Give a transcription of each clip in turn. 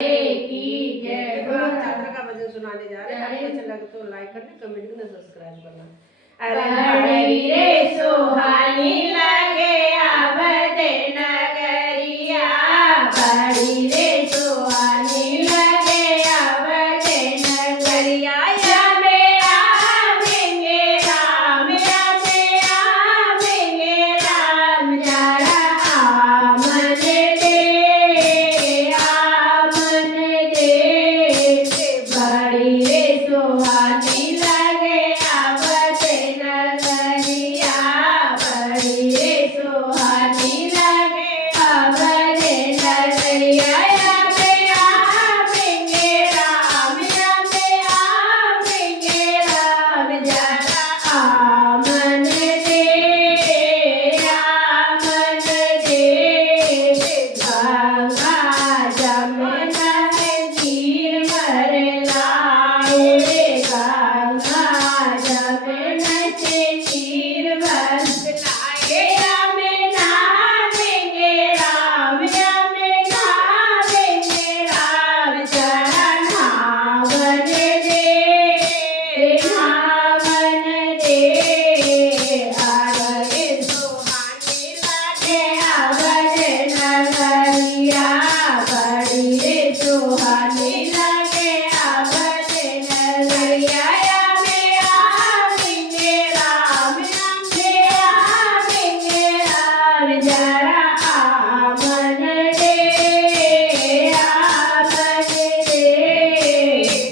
की जय। चंद्र का भजन सुनाने जा रहे हैं। आपको अच्छा लगे तो लाइक करना, कमेंट करना, सब्सक्राइब करना। बड़ी रे सुहानी लगे आवत नगरिया, बड़ी रे सुहानी लगे आवत नगरिया। यामे आवेंगे राम, यामे आवेंगे राम, जरा आमन दे, आमन दे। बड़ी रे सुहानी लगे आवत नगरिया, बड़ी रे सुहानी लगे आवत नगरिया। यामे आवेंगे राम, यामे आवेंगे राम, जरा आमन दे, आमन दे। गंगा जमुना तीर पर लाए, गंगा जमुना से तीर पर लाए। यामे नहावेंगे राम, यामे नहावेंगे राम, जरा नहावन दे, नहावन दे। आगे सुहानी लगे आवत नगरिया, बड़ी रे सुहानी लगे आवत नगरिया। यामे आवेंगे राम, यामे आवेंगे राम, जरा आमन दे, आमन दे।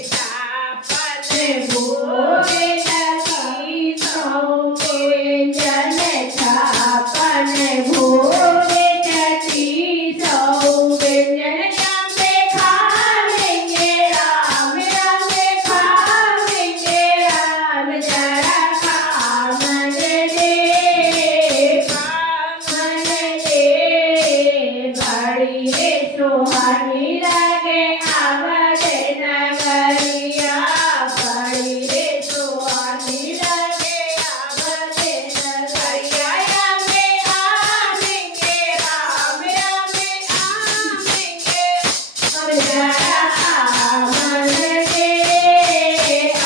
छापन भोगे लगी सौंपे जन, छापन भोगे लगी सौंपे जन। यामे खावेंगे राम, यामे खावेंगे राम, जरा आमन दे, आमन दे। बड़ी रे सुहानी लगे आवत नगरिया, बड़ी रे सुहानी लगे आवत नगरिया। यामे आवेंगे राम, यामे आवेंगे राम, जरा आमन दे,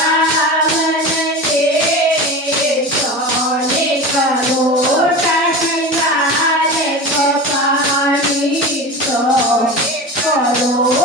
आमन दे। सोने का लोटा सिंगार को पानी, सोने का लोटा